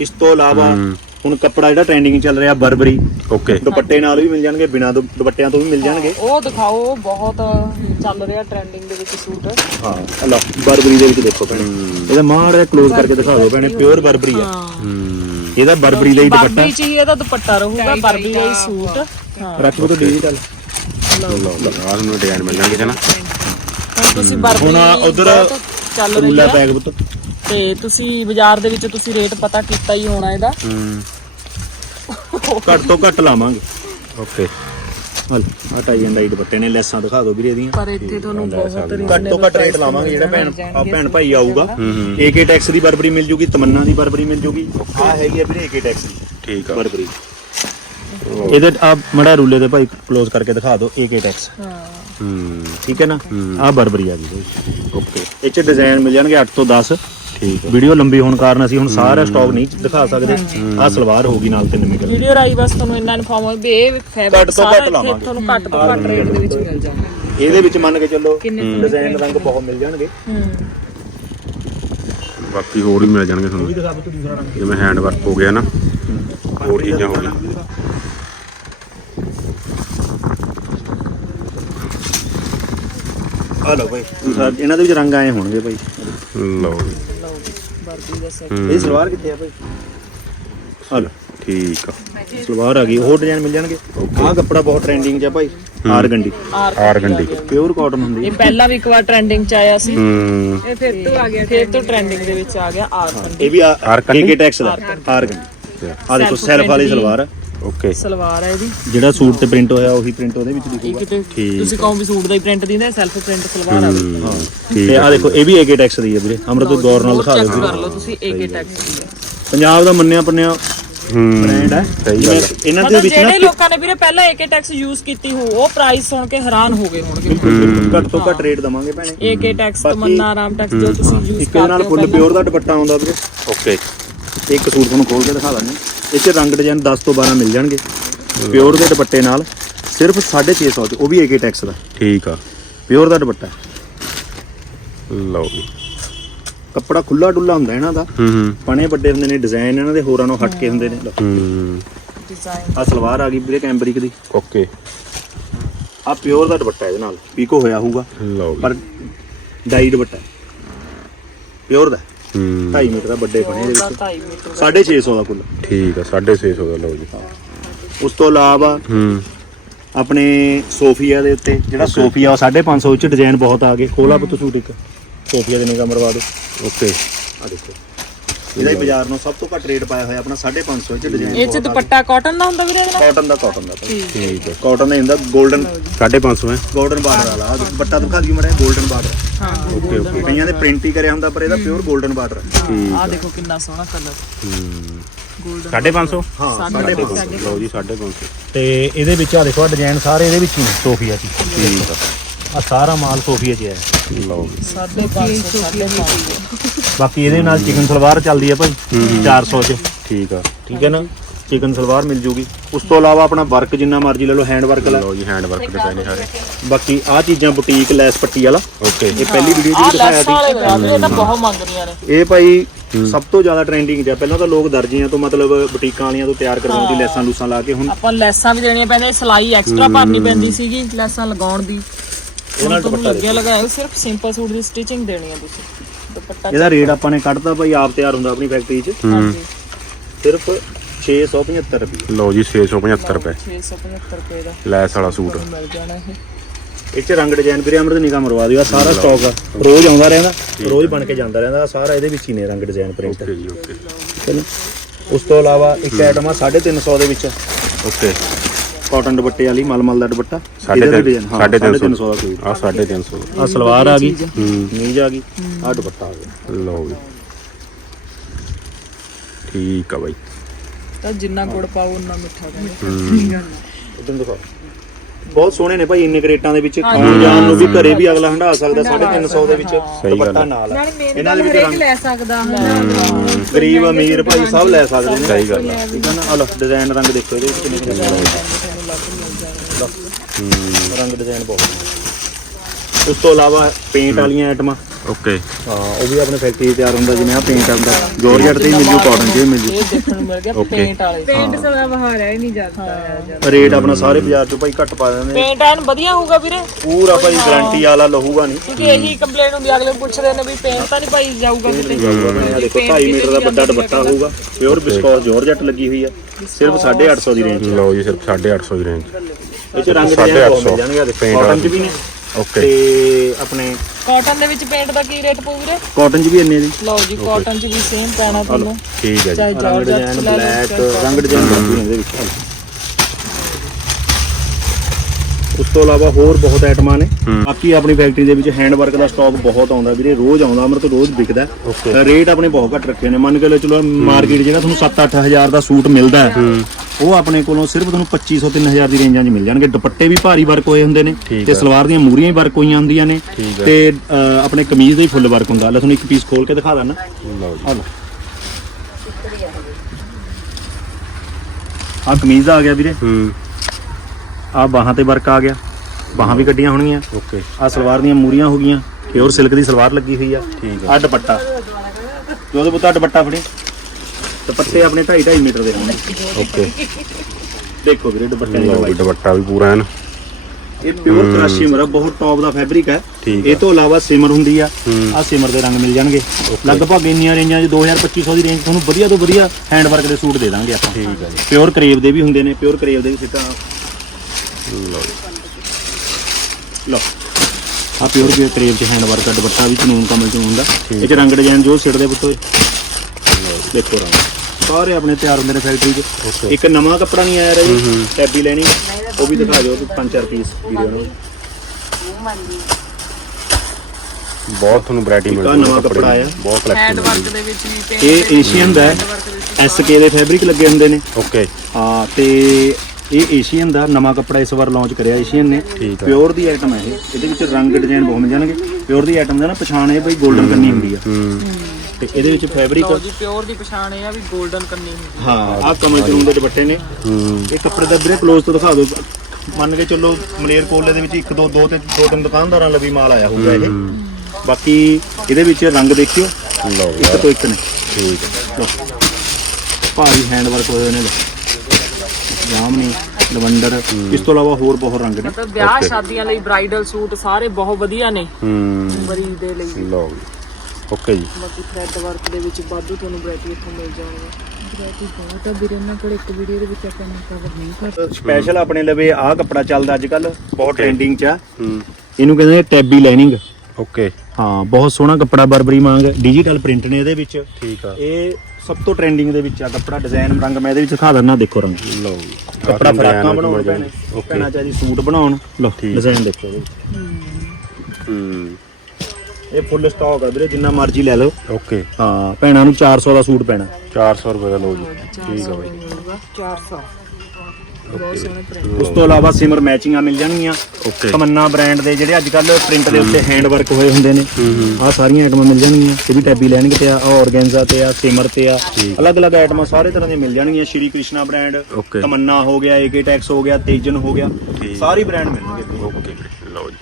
ਇਸ ਤੋਂ ਇਲਾਵਾ। ਹੁਣ ਕੱਪੜਾ ਜਿਹੜਾ ਟ੍ਰੈਂਡਿੰਗ ਚੱਲ ਰਿਹਾ ਬਰਬਰੀ ਓਕੇ। ਦੁਪੱਟੇ ਨਾਲ ਵੀ ਮਿਲ ਜਾਣਗੇ ਬਿਨਾਂ ਦੁਪੱਟਿਆਂ ਤੋਂ ਵੀ ਮਿਲ ਜਾਣਗੇ। ਉਹ ਦਿਖਾਓ ਬਹੁਤ ਚੱਲ ਰਿਹਾ ਟ੍ਰੈਂਡਿੰਗ ਦੇ ਵਿੱਚ ਸੂਟ। ਹਾਂ ਅੱਲਾ ਬਰਬਰੀ ਦੇ ਵਿੱਚ ਦੇਖੋ ਭੈਣੇ। ਇਹਦਾ ਮਾੜਾ ਜਿਹਾ ক্লোਜ਼ ਕਰਕੇ ਦਿਖਾ ਦਿਓ ਭੈਣੇ ਪਿਓਰ ਬਰਬਰੀ ਹੈ। ਹੂੰ। ਇਹਦਾ ਬਰਬਰੀ ਹੀ ਦੁਪੱਟਾ? ਬਾਰਬੀ ਚ ਹੀ ਇਹਦਾ ਦੁਪੱਟਾ ਰਹੂਗਾ ਬਾਰਬੀ ਦਾ ਹੀ ਸੂਟ। ਹਾਂ। ਰੱਖ ਲਓ ਡਿਜੀਟਲ ਲਓ। ਜੀ ਆਹ ਨੂੰ ਡਿਜ਼ਾਈਨ ਮਿਲ ਜਾਣਗੇ ਨਾ? ਹੁਣ ਤੁਸੀਂ ਬਾਰਬੀ ਹੁਣ ਉਧਰ ਚੱਲ ਰਹੀ ਰੂਲਾ ਪੈਕ ਬੁੱਤ ਤੇ ਤੁਸੀਂ ਬਾਜ਼ਾਰ ਦੇ ਵਿੱਚ ਤੁਸੀਂ ਰੇਟ ਪਤਾ ਕੀਤਾ ਹੀ ਹੋਣਾ ਇਹਦਾ। ਹੂੰ। ਘੱਟ ਤੋਂ ਘੱਟ ਲਾਵਾਂਗੇ। ਓਕੇ। ਹਲ ਆ ਟਾਈ ਐਂਡ ਆਈ ਦੁਪੱਟੇ ਨੇ ਲੈਸਾਂ ਦਿਖਾ ਦਿਓ ਵੀਰੇ ਇਹਦੀਆਂ। ਪਰ ਇੱਥੇ ਤੁਹਾਨੂੰ ਬਹੁਤ ਘੱਟ ਤੋਂ ਘੱਟ ਰੇਟ ਲਾਵਾਂਗੇ ਜਿਹੜਾ ਭੈਣ ਆ ਭੈਣ ਭਾਈ ਆਊਗਾ। ਏਕੇ ਟੈਕਸ ਦੀ ਬਰਬਰੀ ਮਿਲ ਜੂਗੀ ਤਮੰਨਾ ਦੀ ਬਰਬਰੀ ਮਿਲ ਜੂਗੀ। ਆ ਹੈਗੀ ਆ ਵੀਰੇ ਏਕੇ ਟੈਕਸ ਦੀ। ਠੀਕ ਆ। ਬਰਬਰੀ। ਇਹਦੇ ਆ ਮੜਾ ਰੂਲੇ ਦੇ ਭਾਈ ক্লোਜ਼ ਕਰਕੇ ਦਿਖਾ ਦਿਓ ਏਕੇ ਟੈਕਸ। ਹਾਂ। ਹੂੰ। ਠੀਕ ਹੈ ਨਾ? ਆ ਬਰਬਰੀ ਆ ਗਈ। ਓਕੇ। ਇਹ ਚ ਡਿਜ਼ਾਈਨ ਮਿਲ ਜਾਣਗੇ 8 ਤੋਂ 10 ਠੀਕ ਵੀਡੀਓ ਲੰਬੀ ਹੋਣ ਕਾਰਨ ਅਸੀਂ ਹੁਣ ਸਾਰਾ ਸਟਾਕ ਨਹੀਂ ਦਿਖਾ ਸਕਦੇ। ਆ ਸਲਵਾਰ ਹੋਗੀ ਨਾਲ 3 ਮੀਟਰ ਵੀਡੀਓ ਰਾਈ ਬਸ ਤੁਹਾਨੂੰ ਇੰਨਾ ਇਨਫਾਰਮ ਹੋ ਵੀ ਇਹ ਫੈਬਰਿਕ ਤੋਂ ਸਾਰਾ ਇੱਥੇ। ਤੁਹਾਨੂੰ ਘੱਟ ਤੋਂ ਘੱਟ ਰੇਟ ਦੇ ਵਿੱਚ ਮਿਲ ਜਾਣਾ। ਇਹਦੇ ਵਿੱਚ ਮੰਨ ਕੇ ਚੱਲੋ ਕਿੰਨੇ ਡਿਜ਼ਾਈਨ ਰੰਗ ਬਹੁਤ ਮਿਲ ਜਾਣਗੇ। ਹੂੰ। ਬਾਕੀ ਹੋਰ ਵੀ ਮਿਲ ਜਾਣਗੇ ਤੁਹਾਨੂੰ। ਜਿਵੇਂ ਹੈਂਡ ਵਰਕ ਹੋ ਗਿਆ ਨਾ ਹੋਰ ਚੀਜ਼ਾਂ ਹੋ ਗਈਆਂ। ਆ ਲਓ ਭਾਈ। ਇਹਨਾਂ ਦੇ ਵਿੱਚ ਰੰਗ ਆਏ ਹੋਣਗੇ ਭਾਈ। ਲਓ ਜੀ। ਲਓ ਜੀ ਬਾਰਬੀ ਦਾ ਸੈਟ ਇਹ ਸਲਵਾਰ ਕਿੱਥੇ ਆ ਭਾਈ? ਆ ਲਓ। ਠੀਕ ਆ। ਸਲਵਾਰ ਆ ਗਈ। ਹੋਰ ਡਿਜ਼ਾਈਨ ਮਿਲ ਜਾਣਗੇ? ਆਹ ਕੱਪੜਾ ਬਹੁਤ ਟ੍ਰੈਂਡਿੰਗ 'ਚ ਆ ਭਾਈ। ਆਰਗੰਡੀ ਆਰਗੰਡੀ ਪਿਓਰ ਕਾਟਨ ਹੁੰਦੀ ਇਹ ਪਹਿਲਾਂ ਵੀ ਇੱਕ ਵਾਰ ਟ੍ਰੈਂਡਿੰਗ ਚ ਆਇਆ ਸੀ। ਇਹ ਫਿਰ ਤੋਂ ਆ ਗਿਆ। ਫਿਰ ਤੋਂ ਟ੍ਰੈਂਡਿੰਗ ਦੇ ਵਿੱਚ ਆ ਗਿਆ ਆਰ ਇਹ ਵੀ ਆਰਗੰਡੀ? ਕੇਕੇ ਟੈਕਸ ਦਾ। ਆਰਗੰਡੀ ਆ ਦੇਖੋ ਸੈਲਫ ਵਾਲੀ ਸਲਵਾਰ ਆ। ਓਕੇ। ਸਲਵਾਰ ਹੈ ਇਹਦੀ। ਜਿਹੜਾ ਸੂਟ ਤੇ ਪ੍ਰਿੰਟ ਹੋਇਆ ਉਹੀ ਪ੍ਰਿੰਟ ਉਹਦੇ ਵਿੱਚ ਇਹ ਦਿਖੂਗਾ ਕਿਤੇ ਠੀਕ ਤੁਸੀਂ ਕਹੋ ਵੀ ਸੂਟ ਦਾ ਹੀ ਪ੍ਰਿੰਟ ਦਿੰਦਾ ਸੈਲਫ ਪ੍ਰਿੰਟ ਸਲਵਾਰ ਆ ਗਈ ਹਾਂ। ਤੇ ਆ ਦੇਖੋ ਇਹ ਵੀ ਏਕੇ ਟੈਕਸ ਦੀ ਹੈ ਵੀਰੇ। ਅਮਰਤ ਗੌਰ ਨਾਲ ਦਿਖਾ ਚੈੱਕ ਦਿਓ ਕਰ ਲਓ ਤੁਸੀਂ ਏਕੇ ਟੈਕਸ ਦੀ ਹੈ। ਪੰਜਾਬ ਦਾ ਮੰਨਿਆ ਪੰਨਿਆ ਹੂੰ ਬ੍ਰਾਂਡ ਹੈ। ਸਹੀ ਗੱਲ ਜਿਵੇਂ ਹੈ। ਇਹਨਾਂ ਦੇ ਮਤਲਬ ਵਿੱਚ ਨਾ ਜਿਹੜੇ ਲੋਕਾਂ ਨੇ ਵੀਰੇ ਪਹਿਲਾਂ ਏਕੇ ਟੈਕਸ ਯੂਜ਼ ਕੀਤੀ ਹੋ ਉਹ ਪ੍ਰਾਈਸ ਸੁਣ ਕੇ ਹੈਰਾਨ ਹੋ ਗਏ ਹੋਣਗੇ। ਘੱਟ ਤੋਂ ਘੱਟ ਰੇਟ ਦਵਾਂਗੇ ਭੈਣੇ। ਏਕੇ ਟੈਕਸ ਬਾਕੀ- ਤਮੰਨਾ ਆਰਾਮ ਟੈਕਸ ਜੋ ਤੁਸੀਂ ਯੂਜ਼ ਇੱਕ ਇਹਦੇ ਨਾਲ ਕਰਦੇ ਹੋ ਫੁੱਲ ਪਿਓਰ ਦਾ ਦੁਪੱਟਾ ਆਉਂਦਾ ਵੀਰੇ। ਓਕੇ। ਇੱਕ ਸੂਟ ਤੁਹਾਨੂੰ ਖੋਲ ਕੇ ਦਿਖਾ ਦਿੰਦੇ ਹਾਂ। ਇਹ 'ਚ ਰੰਗ ਡਿਜ਼ਾਈਨ 10 ਤੋਂ 12 ਮਿਲ ਜਾਣਗੇ। ਪਿਓਰ ਦੇ ਦੁਪੱਟੇ ਨਾਲ ਸਿਰਫ 650 ਚ ਉਹ ਵੀ ਏਕੇ ਟੈਕਸ ਦਾ। ਠੀਕ ਆ। ਪਿਓਰ ਦਾ ਦੁਪੱਟਾ। ਲਓ ਜੀ। ਕੱਪੜਾ ਖੁੱਲਾ ਡੁੱਲਾ ਹੁੰਦਾ ਇਹਨਾਂ ਦਾ। ਹੂੰ ਹੂੰ। ਪਣੇ ਵੱਡੇ ਹੁੰਦੇ ਨੇ ਡਿਜ਼ਾਈਨ ਇਹਨਾਂ ਦੇ ਹੋਰਾਂ ਨਾਲੋਂ ਹਟ ਕੇ ਹੁੰਦੇ ਨੇ। ਹੂੰ ਆ ਸਲਵਾਰ ਆ ਗਈ ਵੀਰੇ ਕੈਂਬਰਿਕ ਦੀ। ਓਕੇ। ਆ ਪਿਓਰ ਦਾ ਦੁਪੱਟਾ ਇਹਦੇ ਨਾਲ ਪੀਕੋ ਹੋਇਆ ਹੋਊਗਾ। ਲਓ ਜੀ। ਪਰ ਡਾਈ ਦੁਪੱਟਾ। ਪਿਓਰ ਦਾ। ਹੂੰ 2.5 ਮੀਟਰ ਦਾ ਵੱਡੇ ਪਣੇ ਇਹਦੇ ਵਿੱਚ। 2.5 ਮੀਟਰ 650 ਦਾ ਕੁੱਲ। ਠੀਕ ਆ 650 ਦਾ ਲਓ ਜੀ। ਉਸ ਤੋਂ ਇਲਾਵਾ ਹੂੰ। ਆਪਣੇ ਸੋਫੀਆ ਦੇ ਉੱਤੇ ਜਿਹੜਾ ਸੋਫੀਆ ਉਹ 550 ਚ ਡਿਜ਼ਾਈਨ ਬਹੁਤ ਆ ਗਏ। ਖੋਲਾ ਪੁੱਤ ਸੂਟ ਇੱਕ। ਸੋਫੀਆ ਦੇ ਨਿਗਾ ਮਰਵਾ ਦਿਓ। ਓਕੇ ਆ ਦੇਖੋ। ਇਹਦਾ ਹੀ ਬਾਜ਼ਾਰ ਨੂੰ ਸਭ ਤੋਂ ਘੱਟ ਰੇਟ ਪਾਇਆ ਹੋਇਆ ਆਪਣਾ 550 ਚ ਡਿਜ਼ਾਈਨ ਇਹ ਚ ਦੁਪੱਟਾ ਕਾਟਨ ਦਾ ਹੁੰਦਾ ਵੀਰੇ ਇਹਦਾ? ਕਾਟਨ ਦਾ ਕਾਟਨ ਦਾ। ਠੀਕ ਹੈ। ਕਾਟਨ ਦਾ ਇਹਦਾ 골ਡਨ 550 ਹੈ। 골ਡਨ ਬਾਰਡਰ ਵਾਲਾ। ਆਹ ਦੁਪੱਟਾ ਦਿਖਾ ਦਿਓ ਮੜਾ 골ਡਨ ਬਾਰਡਰ। ਹਾਂ। ਓਕੇ ਓਕੇ ਕਈਆਂ ਦੇ ਪ੍ਰਿੰਟ ਹੀ ਕਰਿਆ ਹੁੰਦਾ ਪਰ ਇਹਦਾ ਪਿਓਰ 골ਡਨ ਬਾਰਡਰ। ਹੈ ਆ। ਦੇਖੋ ਕਿੰਨਾ ਸੋਹਣਾ ਕਲਰ ਹੂੰ। 골ਡਨ 550 ਹਾਂ 550 ਲਓ ਜੀ 550 ਤੇ ਇਹਦੇ ਵਿੱਚ ਆ ਦੇਖੋ ਡਿਜ਼ਾਈਨ ਸਾਰੇ ਇਹਦੇ ਵਿੱਚ ਹੀ ਨੇ ਸੋਫੀਆ ਚ। ਠੀਕ ਹੈ ਆ ਸਾਰਾ ਮਾਲ ਸੋਫੀਆ ਚ ਹੈ ਲਓ ਜੀ। 550 550 ਬਾਕੀ ਇਹਦੇ ਨਾਲ ਚਿਕਨ ਸਲਵਾਰ ਚੱਲਦੀ ਹੈ ਭਾਈ 400 ਚ। ਠੀਕ ਆ। ਠੀਕ ਹੈ ਨਾ? ਚਿਕਨ ਸਲਵਾਰ ਮਿਲ ਜੂਗੀ। ਉਸ ਤੋਂ ਇਲਾਵਾ ਆਪਣਾ ਵਰਕ ਜਿੰਨਾ ਮਰਜ਼ੀ ਲੈ ਲਓ ਹੈਂਡ ਵਰਕ ਵਾਲਾ। ਲਓ ਜੀ ਹੈਂਡ ਵਰਕ ਡਿਜ਼ਾਈਨ ਸਾਰੇ। ਬਾਕੀ ਆ ਚੀਜ਼ਾਂ ਬੁਟੀਕ ਲੈਸ ਪੱਟੀ ਵਾਲਾ। ਓਕੇ ਇਹ ਪਹਿਲੀ ਵੀਡੀਓ ਚ ਦਿਖਾਇਆ ਵੀਰੇ ਇਹ ਤਾਂ ਬਹੁਤ ਮੰਗਦੀਆਂ ਨੇ। ਸੀ ਇਹ ਭਾਈ ਸਭ ਤੋਂ ਜ਼ਿਆਦਾ ਟ੍ਰੈਂਡਿੰਗ 'ਚ ਹੈ ਪਹਿਲਾਂ ਤਾਂ ਲੋਕ ਦਰਜੀਆਂ ਤੋਂ ਮਤਲਬ ਬੁਟੀਕਾਂ ਵਾਲੀਆਂ ਤੋਂ ਤਿਆਰ ਕਰਵਾਉਣ ਦੀ ਲੈਸਾਂ ਲੂਸਾਂ ਲਾ ਕੇ ਹੁਣ ਆਪਾਂ ਲੈਸਾਂ ਵੀ ਦੇਣੀਆਂ ਪੈਂਦੀਆਂ ਸਿਲਾਈ ਐਕਸਟਰਾ ਭਰਨੀ ਪੈਂਦੀ ਸੀਗੀ ਲੈਸਾਂ ਲਗਾਉਣ ਦੀ। ਇਹਨਾਂ ਤੁਹਾਨੂੰ ਲੱਗਿਆ ਲਗਾਇਆ ਸਿਰਫ ਸਿੰਪਲ ਸੂਟ ਦੀ ਸਟਿਚਿੰਗ ਦੇਣੀ ਹੈ ਤੁਸੀਂ। ਦੁਪੱਟਾ ਇਹਦਾ ਰੇਟ ਆਪਾਂ ਨੇ ਕੱਢਤਾ ਭਾਈ ਆਪ ਤਿਆਰ ਹੁੰਦਾ ਆਪਣੀ ਫੈਕਟਰੀ 'ਚ। ਹਾਂਜੀ। ਸਿਰਫ 675 ਰੁਪਏ। ਲਓ ਜੀ 675 ਰੁਪਏ। 675 ਰੁਪਏ ਦਾ ਲੈਸ ਵਾਲਾ ਸੂਟ। ਮਿਲ ਜਾਣਾ ਇਹ। ਇਹ 'ਚ ਰੰਗ ਡਿਜ਼ਾਈਨ ਵੀਰੇ ਅਮਰਤ ਨਿਗਾਹ ਮਰਵਾ ਦਿਓ ਆ ਸਾਰਾ ਸਟਾਕ ਰੋਜ਼ ਆਉਂਦਾ ਰਹਿੰਦਾ ਰੋਜ਼ ਬਣ ਕੇ ਜਾਂਦਾ ਰਹਿੰਦਾ ਸਾਰਾ ਇਹਦੇ ਵਿੱਚ ਹੀ ਨੇ ਰੰਗ ਡਿਜ਼ਾਈਨ ਪ੍ਰਿੰਟ ਓਕੇ ਜੀ ਓਕੇ। ਚਲੋ। ਉਸ ਤੋਂ ਇਲਾਵਾ ਇੱਕ ਆਈਟਮ ਆ 350 ਦੇ ਵਿੱਚ। ਓਕੇ। ਕਾਟਨ ਦੁਪੱਟੇ ਵਾਲੀ ਮਲਮਲ ਦਾ ਦੁਪੱਟਾ। ਸਾਢੇ ਇਹਦਾ ਵੀ ਤਿੰਨ design, ਹਾਂ, ਸਾਢੇ ਤਿੰਨ 350 ਸੌ ਦਾ ਕੋਈ। ਆ 350 ਆ ਸਲਵਾਰ ਆ ਗਈ। ਹੂੰ। ਨੀਜ ਆ ਗਈ। ਆ ਦੁਪੱਟਾ ਆ ਗਿਆ। ਲਓ ਜੀ। ਠੀਕ ਆ ਬਾਈ। ਤਾਂ ਜਿੰਨਾ ਗੁੜ ਪਾਓ ਉਨਾ ਮਿੱਠਾ ਬਣਦਾ ਉਦੋਂ ਦਿਖਾ ਬਹੁਤ ਸੋਹਣੇ ਨੇ ਭਾਈ ਇੰਨੇ ਕਰੇਟਾਂ ਦੇ ਵਿੱਚ ਖਾਣ ਜਾਣ ਨੂੰ ਵੀ ਘਰੇ ਵੀ ਅਗਲਾ ਹੰਡਾ ਸਕਦਾ 350 ਦੇ ਵਿੱਚ ਦੁਪੱਟਾ ਨਾਲ ਆ। ਇਹਨਾਂ ਦੇ ਵਿੱਚ ਰੰਗ ਲੈ ਸਕਦਾ ਗਰੀਬ ਅਮੀਰ ਭਾਈ ਸਭ ਲੈ ਸਕਦੇ ਨੇ। ਸਹੀ ਗੱਲ ਆ ਠੀਕ ਆ ਨਾ ਆ ਲਓ ਡਿਜ਼ਾਈਨ ਰੰਗ ਦੇਖੋ ਇਹਦੇ ਵਿੱਚ ਕਿੰਨੇ ਕਿੰਨੇ। ਰੰਗ ਡਿਜ਼ਾਈਨ ਬਹੁਤ। ਉਸ ਤੋਂ ਇਲਾਵਾ ਪੇਂਟ ਵਾਲੀਆਂ ਆਈਟਮਾਂ ਓਕੇ ਹਾਂ ਉਹ ਵੀ ਆਪਣੇ ਫੈਕਟਰੀ ਤਿਆਰ ਹੁੰਦਾ ਜਿਵੇਂ ਆ ਪੇਂਟ ਆਉਂਦਾ ਜੋਰਜਟ ਤੇ ਮਿਲ ਜੂ ਕਾਟਨ ਵੀ ਮਿਲ ਜੂ। ਇਹ ਦੇਖਣ ਨੂੰ ਮਿਲ ਗਿਆ ਪੇਂਟ ਵਾਲੇ। ਪਿੰਡ ਸਦਾ ਬਹਾਰਿਆ ਹੀ ਨਹੀਂ ਜਾਂਦਾ ਰੇਟ ਆਪਣਾ ਸਾਰੇ ਬਾਜ਼ਾਰ 'ਚੋਂ ਭਾਈ ਘੱਟ ਪਾ ਦਿੰਦੇ ਪੇਂਟ ਐਨ ਵਧੀਆ ਹੋਊਗਾ ਵੀਰੇ। ਪੂਰਾ ਭਾਈ ਗਾਰੰਟੀ ਵਾਲਾ ਲਹੂਗਾ ਨਹੀਂ। ਕਿਉਂਕਿ ਇਹੀ ਕੰਪਲੇਂਟ ਹੁੰਦੀ ਅਗਲੇ ਪੁੱਛਦੇ ਨੇ ਵੀ ਪੇਂਟ ਤਾਂ ਨਹੀਂ ਪਾਈ ਜਾਊਗਾ ਕਿਤੇ। ਦੇਖੋ 2.5 ਮੀਟਰ ਦਾ ਵੱਡਾ ਦੁਪੱਟਾ ਹੋਊਗਾ। ਪਿਓਰ ਬਿਸਕੌਸ ਜੋਰਜਟ ਲੱਗੀ ਹੋਈ ਆ। ਸਿਰਫ 850 ਦੀ ਰੇਂਜ ਲਓ ਜੀ ਸਿਰਫ 850 ਦੀ ਰੇਂਜ ਇਹ ਚ ਰੰਗ ਅੱਠ ਸੌ। ਮਿਲ ਜਾਣਗੇ ਆ ਦੇਖੋ ਕਾਟਨ 'ਚ। ਵੀ ਨੇ ਓਕੇ ਤੇ ਆਪਣੇ ਕਾਟਨ ਦੇ ਵਿੱਚ ਪੇਂਟ ਦਾ ਕੀ ਰੇਟ ਪਊ ਵੀਰੇ? ਕਾਟਨ 'ਚ ਵੀ ਇੰਨੇ ਦੀ ਲਓ ਜੀ ਕਾਟਨ 'ਚ ਵੀ ਸੇਮ ਪੈਣਾ ਤੁਹਾਨੂੰ। ਠੀਕ ਹੈ ਜੀ। ਰੰਗ ਡਿਜ਼ਾਈਨ ਬਲੈਕ ਰੰਗ ਡਿਜ਼ਾਈਨ ਬਾਕੀ ਇਹਦੇ ਵਿੱਚ। ਉਸ ਤੋਂ ਇਲਾਵਾ ਹੋਰ ਬਹੁਤ ਆਈਟਮਾਂ ਨੇ। ਬਾਕੀ ਆਪਣੀ ਫੈਕਟਰੀ ਦੇ ਵਿੱਚ ਹੈਂਡ ਵਰਕ ਦਾ ਸਟਾਕ ਬਹੁਤ ਆਉਂਦਾ ਵੀਰੇ ਰੋਜ਼ ਆਉਂਦਾ ਅਮਰ ਤੋਂ ਰੋਜ਼ ਵਿਕਦਾ. ਰੇਟ ਆਪਣੇ ਬਹੁਤ ਘੱਟ ਰੱਖੇ ਨੇ। ਮੰਨ ਕੇ ਲਓ ਚਲੋ ਮਾਰਕੀਟ ਜਿਹੜਾ ਤੁਹਾਨੂੰ 7-8 ਹਜ਼ਾਰ ਦਾ ਸੂਟ ਮਿਲਦਾ ਹੈ। ਉਹ ਆਪਣੇ ਕੋਲੋਂ ਸਿਰਫ ਤੁਹਾਨੂੰ 2500 3000 ਦੀ ਰੇਂਜਾਂ 'ਚ ਮਿਲ ਜਾਣਗੇ। ਦੁਪੱਟੇ ਵੀ ਭਾਰੀ ਵਰਕ ਹੋਏ ਹੁੰਦੇ ਨੇ ਤੇ ਹੈ। ਸਲਵਾਰ ਦੀਆਂ ਮੂਰੀਆਂ ਵੀ ਵਰਕ ਹੋਈਆਂ ਹੁੰਦੀਆਂ ਨੇ ਹੈ। ਤੇ ਆਪਣੇ ਕਮੀਜ਼ ਦਾ ਹੀ ਫੁੱਲ ਵਰਕ ਹੁੰਦਾ। ਲੈ ਤੁਹਾਨੂੰ ਇੱਕ ਪੀਸ ਖੋਲ ਕੇ ਦਿਖਾ ਦਾਂ ਜੀ। ਆ ਲਓ। ਆ ਕਮੀਜ਼ ਆ ਗਿਆ ਵੀਰੇ। ਹੂੰ। ਆ ਬਾਹਾਂ ਤੇ ਵਰਕ ਆ ਗਿਆ। ਬਾਹਾਂ ਵੀ ਕੱਢੀਆਂ ਹੋਣਗੀਆਂ। ਓਕੇ। ਆ ਸਲਵਾਰ ਦੀਆਂ ਮੂਰੀਆਂ ਹੋ ਗਈਆਂ। ਪਿਓਰ ਸਿਲਕ ਦੀ ਸਲਵਾਰ ਲੱਗੀ ਹੋਈ ਆ। ਠੀਕ ਆ। ਦੁਪੱਟਾ। ਜੋ ਉਹਦੇ ਪੁੱਤਾ ਦੁਪੱਟਾ ਫੜੀ। ਦੁਪੱਟੇ ਆਪਣੇ 2.5 2.5 ਮੀਟਰ ਦੇ ਹੋਣਗੇ ਓਕੇ। ਦੇਖੋ ਵੀਰੇ ਦੁਪੱਟੇ ਦੀ ਦੁਪੱਟਾ ਵੀ ਪੂਰਾ ਐਨ ਇਹ ਪਿਓਰ ਕ੍ਰਸ਼ ਸ਼ਿਮਰ ਆ ਬਹੁਤ ਟੌਪ ਦਾ ਫੈਬਰਿਕ ਹੈ। ਇਹ ਤੋਂ ਇਲਾਵਾ ਸਿਮਰ ਹੁੰਦੀ ਆ। ਹੂੰ। ਆ ਸਿਮਰ ਦੇ ਰੰਗ ਮਿਲ ਜਾਣਗੇ। ਲਗਭਗ ਇੰਨੀਆਂ ਰੇਂਜਾਂ 'ਚ 2000 2500 ਦੀ ਰੇਂਜ ਤੁਹਾਨੂੰ ਵਧੀਆ ਤੋਂ ਵਧੀਆ ਹੈਂਡ ਵਰਕ ਦੇ ਸੂਟ ਦੇ ਦਾਂਗੇ ਆਪਾਂ। ਠੀਕ ਹੈ ਜੀ। ਪਿਓਰ ਕਰੇਵ ਦੇ ਵੀ ਹੁੰਦੇ ਨੇ ਪਿਓਰ ਕਰੇਵ ਦੇ ਵੀ ਸਿੱਟਾ ਲਓ ਲਓ। ਆ ਪਿਓਰ ਵੀ ਕਰੇਵ 'ਚ ਹੈਂਡ ਵਰਕ ਦਾ ਦੁਪੱਟਾ ਵੀ ਕਾਨੂੰਨ ਕਮਲ 'ਚ ਹੁੰਦਾ ਇਹ 'ਚ ਰੰਗ ਡਿਜ਼ਾਈਨ ਜੋ ਸਿੱਟਦੇ ਪੁੱਤੋ ਦੇਖੋ ਰੰਗ। ਸਾਰੇ ਆਪਣੇ ਤਿਆਰ ਹੁੰਦੇ ਨੇ ਫੈਕਟਰੀ 'ਚ। ਇੱਕ ਨਵਾਂ ਕੱਪੜਾ ਨਹੀਂ ਆਇਆ ਰਹੀ ਟੈਬੀ ਲੈਣੀ। ਉਹ ਵੀ ਦਿਖਾ ਦਿਓ ਪੰਜ ਚਾਰ ਪੀਸ ਵੀਡੀਓ ਨੂੰ। ਬਹੁਤ ਤੁਹਾਨੂੰ ਵੈਰਾਈਟੀ ਮਿਲ ਆਹ ਜੂਗੀ ਨਵਾਂ ਕੱਪੜੇ ਦੀ। ਆਇਆ। ਬਹੁਤ ਹੈਂਡ ਕਲੈਕਸ਼ਨ ਵਰਕ ਦੇ ਵਿੱਚ ਵੀ ਤੇ ਇਹ ਏਸ਼ੀਅਨ ਦਾ ਐਸਕੇ ਦੇ ਫੈਬਰਿਕ ਲੱਗੇ ਹੁੰਦੇ ਨੇ। ਓਕੇ ਹਾਂ ਤੇ ਇਹ ਏਸ਼ੀਅਨ ਦਾ ਨਵਾਂ ਕੱਪੜਾ ਇਸ ਵਾਰ ਲਾਂਚ ਕਰਿਆ ਏਸ਼ੀਅਨ ਨੇ। ਠੀਕ। ਪਿਓਰ ਦੀ ਆਈਟਮ ਹੈ ਇਹ। ਇਹਦੇ ਵਿੱਚ ਰੰਗ ਡਿਜ਼ਾਈਨ ਬਹੁਤ ਮਿਲ ਜਾਣਗੇ। ਪਿਓਰ ਦੀ ਆਈਟਮ ਦਾ ਨਾ ਪਛਾਣ ਇਹ ਬਈ 골ਡਨ ਕੰਨੀ ਹੁੰਦੀ ਆ। ਤੇ ਇਹਦੇ ਵਿੱਚ ਫੈਬਰਿਕ ਲਓ ਜੀ ਪਿਓਰ ਦੀ ਪਛਾਣ ਇਹ ਆ ਵੀ 골ਡਨ ਕੰਨੀ ਹੁੰਦੀ ਹਾਂ ਆਹ ਕਮਲ ਚਰੂਨ ਦੇ ਦੁਪੱਟੇ ਨੇ। ਇਹ ਕੱਪੜੇ ਦਾ ਵੀਰੇ ਕਲੋਜ਼ ਤੋਂ ਦਿਖਾ ਦਿਓ। ਮੰਨ ਕੇ ਚੱਲੋ ਮਲੇਰ ਕੋਲੇ ਦੇ ਵਿੱਚ ਇੱਕ ਦੋ ਦੋ ਤੇ ਦੋ ਤਿੰਨ ਦੁਕਾਨਦਾਰਾਂ ਲਈ ਮਾਲ ਆਇਆ ਹੋਊਗਾ ਇਹ। ਬਾਕੀ ਇਹਦੇ ਵਿੱਚ ਰੰਗ ਦੇਖਿਓ। ਲਓ ਇੱਕ ਤੋਂ ਇੱਕ ਨੇ। ਠੀਕ ਹੈ। ਭਾਰੀ ਹੈਂਡ ਵਰਕ ਹੋਏ ਨੇ ਜਾਮਨੀ ਲਵੰਡਰ ਇਸ ਤੋਂ ਇਲਾਵਾ ਹੋਰ ਬਹੁਤ ਰੰਗ ਨੇ। ਮਤਲਬ ਵਿਆਹ ਸ਼ਾਦੀਆਂ ਲਈ ਬ੍ਰਾਈਡਲ ਸੂਟ ਸਾਰੇ ਬਹੁਤ ਵਧੀਆ ਨੇ। ਹੂੰ। ਮਰੀਜ਼ ਦੇ ਲਈ ਲਓ ਜੀ। ਓਕੇ ਜੀ। ਬਾਕੀ ਥ੍ਰੈਡ ਵਰਕ ਦੇ ਵਿੱਚ ਵਾਧੂ ਤੁਹਾਨੂੰ ਵੈਰਾਈਟੀ ਇੱਥੋਂ ਮਿਲ ਜਾਣਗੀ। ਵੈਰਾਈਟੀ ਬਹੁਤ ਆ ਵੀਰੇ ਇਹਨਾਂ ਕੋਲ ਇੱਕ ਵੀਡੀਓ ਦੇ ਵਿੱਚ ਆਪਾਂ ਨੂੰ ਕਵਰ ਨਹੀਂ ਕਰ ਸਪੈਸ਼ਲ ਆਪਣੇ ਲਵੇ ਆਹ ਕੱਪੜਾ ਚੱਲਦਾ ਅੱਜ ਕੱਲ ਬਹੁਤ ਟ੍ਰੈਂਡਿੰਗ 'ਚ ਆ। ਹੂੰ। ਇਹਨੂੰ ਕਹਿੰਦੇ ਨੇ ਟੈਬੀ ਲਾਈਨਿੰਗ ਓਕੇ ਹਾਂ ਬਹੁਤ ਸੋਹਣਾ ਕੱਪੜਾ ਬਰਬਰੀ ਮੰਗ ਡਿਜੀਟਲ ਪ੍ਰਿੰਟ ਨੇ ਇਹਦੇ ਵਿੱਚ। ਠੀਕ ਆ। ਇਹ ਸਭ ਤੋਂ ਟ੍ਰੈਂਡਿੰਗ ਦੇ ਵਿੱਚ ਆ ਕੱਪੜਾ ਡਿਜ਼ਾਈਨ ਰੰਗ ਮੈਂ ਇਹਦੇ ਵਿੱਚ ਦਿਖਾ ਦਿੰਦਾ ਦੇਖੋ ਰੰਗ। ਲਓ ਜੀ ਕੱਪੜਾ ਫਰਾਕਾਂ ਬਣਾਉਣ ਜਾਣ ਪੈਣੇ ਓਕੇ। ਪੈਣਾ ਚਾਹੀਦੀ ਸੂਟ ਬਣਾਉਣ ਲਓ ਠੀਕ। ਡਿਜ਼ਾਈਨ ਦੇਖੋ ਇਹਦੇ ਵਿੱਚ। ਹੂੰ। ਇਹ ਫੁੱਲ ਸਟਾਕ ਆ ਵੀਰੇ ਜਿੰਨਾ ਮਰਜ਼ੀ ਲੈ ਲਓ। ਓਕੇ। ਹਾਂ ਭੈਣਾਂ ਨੂੰ 400 ਦਾ ਸੂਟ ਪੈਣਾ। 400 ਰੁਪਏ ਦਾ ਲਓ ਜੀ। ਠੀਕ ਆ ਬਾਈ। 400 ਉਸ ਤੋਂ ਇਲਾਵਾ ਸਿਮਰ ਮੈਚਿੰਗਾਂ ਮਿਲ ਜਾਣਗੀਆਂ। ਓਕੇ ਤਮੰਨਾ ਬ੍ਰਾਂਡ ਦੇ ਜਿਹੜੇ ਅੱਜ ਕੱਲ ਪ੍ਰਿੰਟ ਦੇ ਉੱਤੇ ਹੈਂਡ ਵਰਕ ਹੋਏ ਹੁੰਦੇ ਨੇ। ਆਹ ਸਾਰੀਆਂ ਆਈਟਮਾਂ ਮਿਲ ਜਾਣਗੀਆਂ। ਇਹ ਵੀ ਟੈਬੀ ਲੈਣਗੇ ਤੇ ਆ ਆਰਗੈਂਜ਼ਾ ਤੇ ਆ ਸਿਮਰ ਤੇ ਆ ਅਲੱਗ-ਅਲੱਗ ਆਈਟਮਾਂ ਸਾਰੇ ਤਰ੍ਹਾਂ ਦੀਆਂ ਮਿਲ ਜਾਣਗੀਆਂ। ਸ਼੍ਰੀ ਕ੍ਰਿਸ਼ਨਾ ਬ੍ਰਾਂਡ ਤਮੰਨਾ ਹੋ ਗਿਆ ਏਕੇ ਟੈਕਸ ਹੋ ਗਿਆ ਤੇਜਨ ਹੋ ਗਿਆ। ਸਾਰੇ ਬ੍ਰਾਂਡ ਮਿਲਣਗੇ। ਓਕੇ ਲਓ ਜੀ।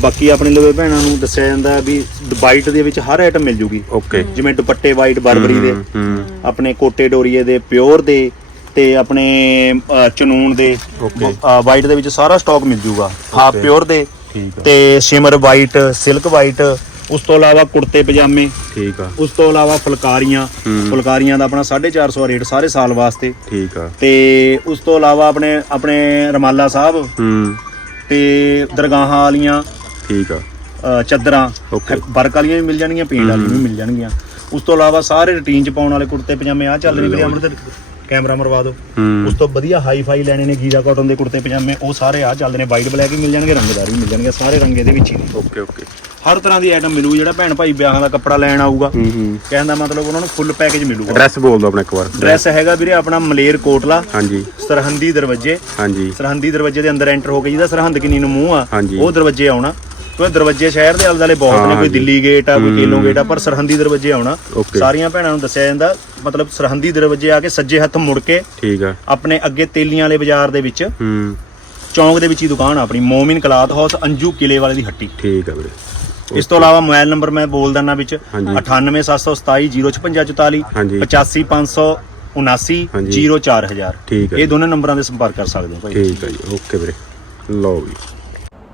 ਬਾਕੀ ਆਪਣੇ ਲਵੇ ਭੈਣਾਂ ਨੂੰ ਦੱਸਿਆ ਜਾਂਦਾ ਵੀ ਵਾਈਟ ਦੇ ਵਿੱਚ ਹਰ ਆਈਟਮ ਮਿਲ ਜੂਗੀ। ਓਕੇ ਜਿਵੇਂ ਦੁਪੱਟੇ ਵਾਈਟ ਬਰਬਰੀ ਦੇ। ਆਪਣੇ ਕੋਟੇ ਡੋਰੀਏ ਦੇ ਪਿਓਰ ਦੇ। ਤੇ ਆਪਣੇ ਅ, ਚਨੂਨ ਦੇ Okay. ਵਾਈਟ ਦੇ ਵਿੱਚ ਸਾਰਾ ਸਟਾਕ ਮਿਲ ਜੂਗਾ। Half Okay. ਪਿਓਰ ਦੇ ਠੀਕ ਆ। ਤੇ ਸ਼ਿਮਰ ਵਾਈਟ ਸਿਲਕ ਵਾਈਟ ਉਸ ਤੋਂ ਇਲਾਵਾ ਕੁੜਤੇ ਪਜਾਮੇ ਠੀਕ ਆ। ਉਸ ਤੋਂ ਇਲਾਵਾ ਫੁਲਕਾਰੀਆਂ ਹੂੰ। ਫੁਲਕਾਰੀਆਂ ਦਾ ਆਪਣਾ 450 ਰੇਟ ਸਾਰੇ ਸਾਲ ਵਾਸਤੇ। ਠੀਕ ਆ। ਤੇ ਉਸ ਤੋਂ ਇਲਾਵਾ ਆਪਣੇ ਆਪਣੇ ਰਮਾਲਾ ਸਾਹਿਬ ਹੂੰ। ਤੇ ਦਰਗਾਹਾਂ ਵਾਲੀਆਂ ਠੀਕ ਆ। ਅ, ਚਾਦਰਾਂ Okay. ਵਰਕ ਵਾਲੀਆਂ ਵੀ ਮਿਲ ਜਾਣਗੀਆਂ ਪੇਂਟ ਵਾਲੀਆਂ ਵੀ ਮਿਲ ਜਾਣਗੀਆਂ। ਉਸ ਤੋਂ ਇਲਾਵਾ ਸਾਰੇ ਰੂਟੀਨ ਚ ਪਾਉਣ ਵਾਲੇ ਕੁੜਤੇ ਪਜਾਮੇ ਆ ਚੱਲ ਰਹੇ ਵੀਰੇ ਅਮਰ ਤੇ ਕੈਮਰਾ ਮਰਵਾ ਦਿਓ। ਉਸ ਤੋਂ ਵਧੀਆ ਹਾਈ ਫਾਈ ਲੈਣੇ ਨੇ ਗੀਰਾ ਕਾਟਨ ਦੇ ਕੁੜਤੇ ਪਜਾਮੇ ਉਹ ਸਾਰੇ ਆ ਚੱਲਦੇ ਨੇ। ਵਾਈਟ ਬਲੈਕ ਵੀ ਮਿਲ ਜਾਣਗੇ ਰੰਗਦਾਰ ਵੀ ਮਿਲ ਜਾਣਗੇ ਸਾਰੇ ਰੰਗ ਇਹਦੇ ਵਿੱਚ ਹੀ ਨੇ। ਓਕੇ ਓਕੇ ਹਰ ਤਰ੍ਹਾਂ ਦੀ ਆਈਟਮ ਮਿਲੂ ਜਿਹੜਾ ਭੈਣ ਭਾਈ ਵਿਆਹਾਂ ਦਾ ਕੱਪੜਾ ਲੈਣ ਆਊਗਾ। ਹੂੰ ਹੂੰ। ਕਹਿਣ ਦਾ ਮਤਲਬ ਉਹਨਾਂ ਨੂੰ ਫੁੱਲ ਪੈਕੇਜ ਮਿਲੂਗਾ। ਐਡਰੈਸ ਬੋਲ ਦਿਓ ਆਪਣਾ ਇੱਕ ਵਾਰ। ਡਰੈਸ ਹੈਗਾ ਵੀਰੇ ਆਪਣਾ ਮਲੇਰ ਕੋਟਲਾ ਹਾਂਜੀ। ਸਰਹੰਦੀ ਦਰਵਾਜ਼ੇ। ਹਾਂਜੀ। ਸਰਹੰਦੀ ਦਰਵਾਜ਼ੇ ਦੇ ਅੰਦਰ ਐਂਟਰ ਹੋ ਕੇ ਜਿਹਦਾ ਸਰਹੰਦ ਕਿੰਨੀ ਨੂੰ ਮੂੰਹ ਆ। ਉਹ ਦਰਵਾਜ਼ੇ ਆਉਣਾ। ਕਿਉਂਕਿ ਦਰਵਾਜ਼ੇ ਸ਼ਹਿਰ ਦੇ ਆਲੇ ਬਹੁਤ ਨੇ ਕੋਈ। ਦਿੱਲੀ ਗੇਟ ਆ ਕੋਈ ਕੇਲੋਂ ਗੇਟ ਆ ਪਰ ਸਰਹੰਦੀ ਦਰਵਾਜ਼ੇ ਆਉਣਾ। ਸਾਰੀਆਂ ਭੈਣਾਂ ਨੂੰ ਦੱਸਿਆ ਜਾਂਦਾ ਮਤਲਬ ਸਰਹੰਦੀ ਦਰਵਾਜ਼ੇ ਆ ਕੇ ਸੱਜੇ ਹੱਥ ਮੁੜ ਕੇ ਠੀਕ ਆ। ਆਪਣੇ ਅੱਗੇ ਤੇਲੀਆਂ ਵਾਲੇ ਬਾਜ਼ਾਰ ਦੇ ਵਿੱਚ ਹੂੰ। ਚੌਂਕ ਦੇ ਵਿੱਚ ਹੀ ਦੁਕਾਨ ਆ ਆਪਣੀ ਮੋਮਿਨ ਕਲਾਥ ਹਾਊਸ ਅੰਜੂ ਕਿਲੇ ਵਾਲੇ ਦੀ ਹੱਟੀ। ਠੀਕ ਆ ਵੀਰੇ। ਇਸ ਤੋਂ ਇਲਾਵਾ ਮੋਬਾਈਲ ਨੰਬਰ ਮੈਂ ਬੋਲ ਦਿੰਦਾ ਵਿੱਚ ਹਾਂਜੀ। 98727 ਹਾਂਜੀ। 85574 ਹਾਂਜੀ। 04000 ਠੀਕ ਹੈ ਇਹ ਦੋਨੇ ਨੰਬਰਾਂ ਦੇ ਸੰਪਰਕ ਕਰ ਸਕਦੇ ਹੋ ਭਾਈ। ਠੀਕ ਹੈ ਜੀ ਓਕੇ ਵੀਰੇ। ਲਓ ਜੀ।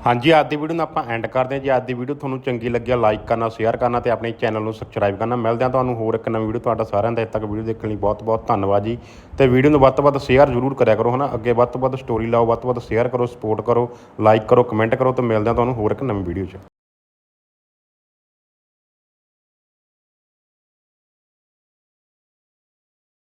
ਹਾਂਜੀ, ਅੱਜ ਦੀ ਵੀਡੀਓ ਨੂੰ ਆਪਾਂ ਐਂਡ ਕਰਦੇ ਹਾਂ ਜੇ। ਅੱਜ ਦੀ ਵੀਡੀਓ ਤੁਹਾਨੂੰ ਚੰਗੀ ਲੱਗਿਆ ਲਾਈਕ ਕਰਨਾ ਸ਼ੇਅਰ ਕਰਨਾ ਤੇ ਆਪਣੇ ਚੈਨਲ ਨੂੰ ਸਬਸਕ੍ਰਾਈਬ ਕਰਨਾ। ਮਿਲਦੇ ਹਾਂ ਤੁਹਾਨੂੰ ਹੋਰ ਇੱਕ ਨਵੀਂ ਵੀਡੀਓ ਤੁਹਾਡਾ ਸਾਰਿਆਂ ਦਾ। ਇੱਥੇ ਤੱਕ ਵੀਡੀਓ ਦੇਖਣ ਲਈ ਬਹੁਤ ਬਹੁਤ ਧੰਨਵਾਦ ਜੀ। ਤੇ ਵੀਡੀਓ ਨੂੰ ਵੱਧ ਤੋਂ ਵੱਧ ਸ਼ੇਅਰ ਜ਼ਰੂਰ ਕਰਿਆ ਕਰੋ, ਹਨਾ? ਅੱਗੇ ਵੱਧ ਤੋਂ ਵੱਧ ਸਟੋਰੀ ਲਾਓ, ਵੱਧ ਤੋਂ ਵੱਧ ਸ਼ੇਅਰ ਕਰੋ ਸਪੋਰਟ ਕਰੋ ਲਾਈਕ ਕਰੋ ਕਮੈਂਟ ਕਰੋ ਤੇ ਮਿਲਦੇ ਹਾਂ ਤੁਹਾਨੂੰ ਹੋਰ ਇੱਕ ਨਵੀਂ ਵੀਡੀਓ 'ਚ।